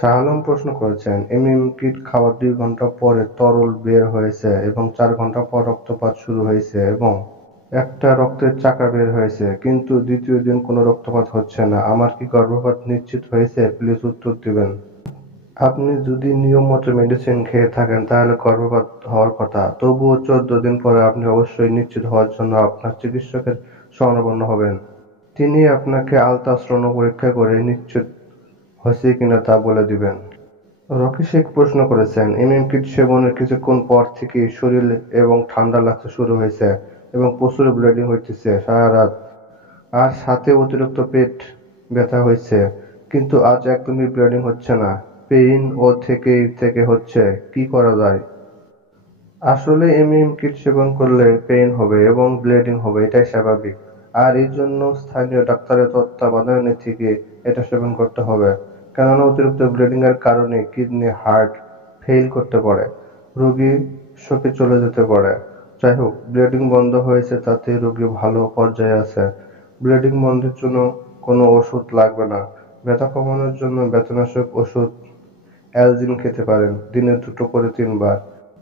শাহ আলম প্রশ্ন করেছেন, এমিম কিট খাওয়ার 2 ঘন্টা পরে তরল বের হয়েছে এবং 4 ঘন্টা পর রক্তপাত শুরু হয়েছে এবং একটা রক্তের চাকা বের হয়েছে, কিন্তু দ্বিতীয় দিন কোনো রক্তপাত হচ্ছে না। আমার কি গর্ভপাত নিশ্চিত হয়েছে? প্লিজ উত্তর দিবেন। আপনি যদি নিয়ম মতো মেডিসিন খেয়ে থাকেন তাহলে গর্ভপাত হওয়ার কথা। তবুও 14 দিন পরে আপনি অবশ্যই নিশ্চিত হওয়ার জন্য আপনার চিকিৎসকের শরণাপন্ন হবেন। তিনি আপনাকে আলট্রাসাউন্ড পরীক্ষা করে নিশ্চিত হয়েছে কিনা তা বলে দিবেন। রকি শেখ প্রশ্ন করেছেন, এমিম কিট সেবনের কিছুক্ষণ পর থেকেই শরীর এবং ঠান্ডা লাগতে শুরু হয়েছে এবং প্রচুর ব্লিডিং হইতেছে সারা রাত, আর সাথে অতিরিক্ত পেট ব্যথা হয়েছে, কিন্তু আজ একদমই ব্লিডিং হচ্ছে না। পেইন ও থেকে হচ্ছে, কি করা যায়? আসলে এমিম কিট সেবন করলে পেইন হবে এবং ব্লিডিং হবে, এটাই স্বাভাবিক। আর এই জন্য স্থানীয় ডাক্তারের তত্ত্বাবধানে থেকে এটা সেবন করতে হবে। কেননা অতিরিক্ত ব্লিডিং এর কারণে কিডনি, হার্ট ফেইল করতে পারে, রোগী শোকে চলে যেতে পারে। যাই হোক, ব্লিডিং বন্ধ হয়েছে, তাতে রোগী ভালো পর্যায়ে আছে। ব্লিডিং বন্ধের জন্য কোনো ওষুধ লাগবে না। ব্যথা কমানোর জন্য ব্যথানাশক ওষুধ অ্যালজিন খেতে পারেন দিনে 2 করে 3 বার।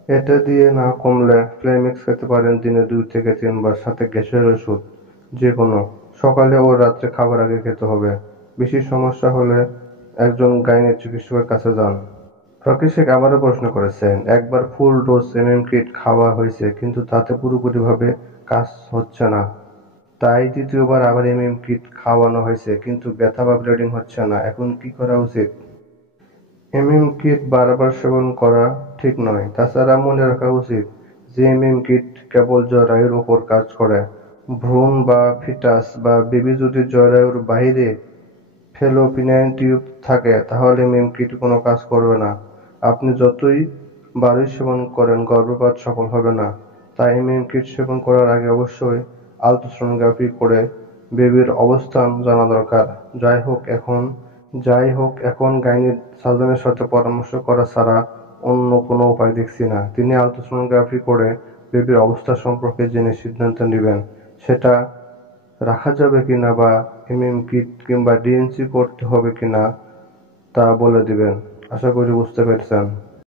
এটা দিয়ে না কমলে ফ্লেমিক্স খেতে পারেন দিনে 2 থেকে 3 বার, সাথে গ্যাসের ওষুধ যেকোনো সকালে ও রাত্রে খাবার আগে খেতে হবে। বেশি সমস্যা হলে একজন গাইনিক চিকিৎসকের কাছে যান। রকি শেখ আবারও প্রশ্ন করেছেন, একবার ফুল ডোজ এমএম কিট খাওয়া হয়েছে কিন্তু তাতে পুরোপুরিভাবে কাজ হচ্ছে না, তাই দ্বিতীয়বার আবার এমএম কিট খাওয়ানো হয়েছে কিন্তু ব্যথা বা ব্লিডিং হচ্ছে না। এখন কি করা উচিত? এমএম কিট বারবার সেবন করা ঠিক নয়। তাছাড়া মনে রাখা উচিত যে এমএম কিট কেবল জরায়ুর ওপর কাজ করে। ভ্রূণ বা ফিটাস বা বেবি যদি জরায়ুর বাইরে ফেলোপিয়ান টিউব থাকে তাহলে এমএম কিট কোনো কাজ করবে না। আপনি যতই বারই সেবন করেন গর্ভপাত সফল হবে না। তাই এমএম কিট সেবন করার আগে অবশ্যই আলট্রাসোনোগ্রাফি করে বেবির অবস্থান জানা দরকার। যাই হোক, এখন গাইনিক সার্জনের সাথে পরামর্শ করা ছাড়া অন্য কোনো উপায় দেখছি না। তিনি আলট্রাসোনোগ্রাফি করে বেবির অবস্থা সম্পর্কে জেনে সিদ্ধান্ত নেবেন সেটা রাখা যাবে কিনা বা এমএম কিট কিংবা ডিএনসি করতে হবে কিনা তা বলে দিবেন। আশা করি বুঝতে পেরেছেন।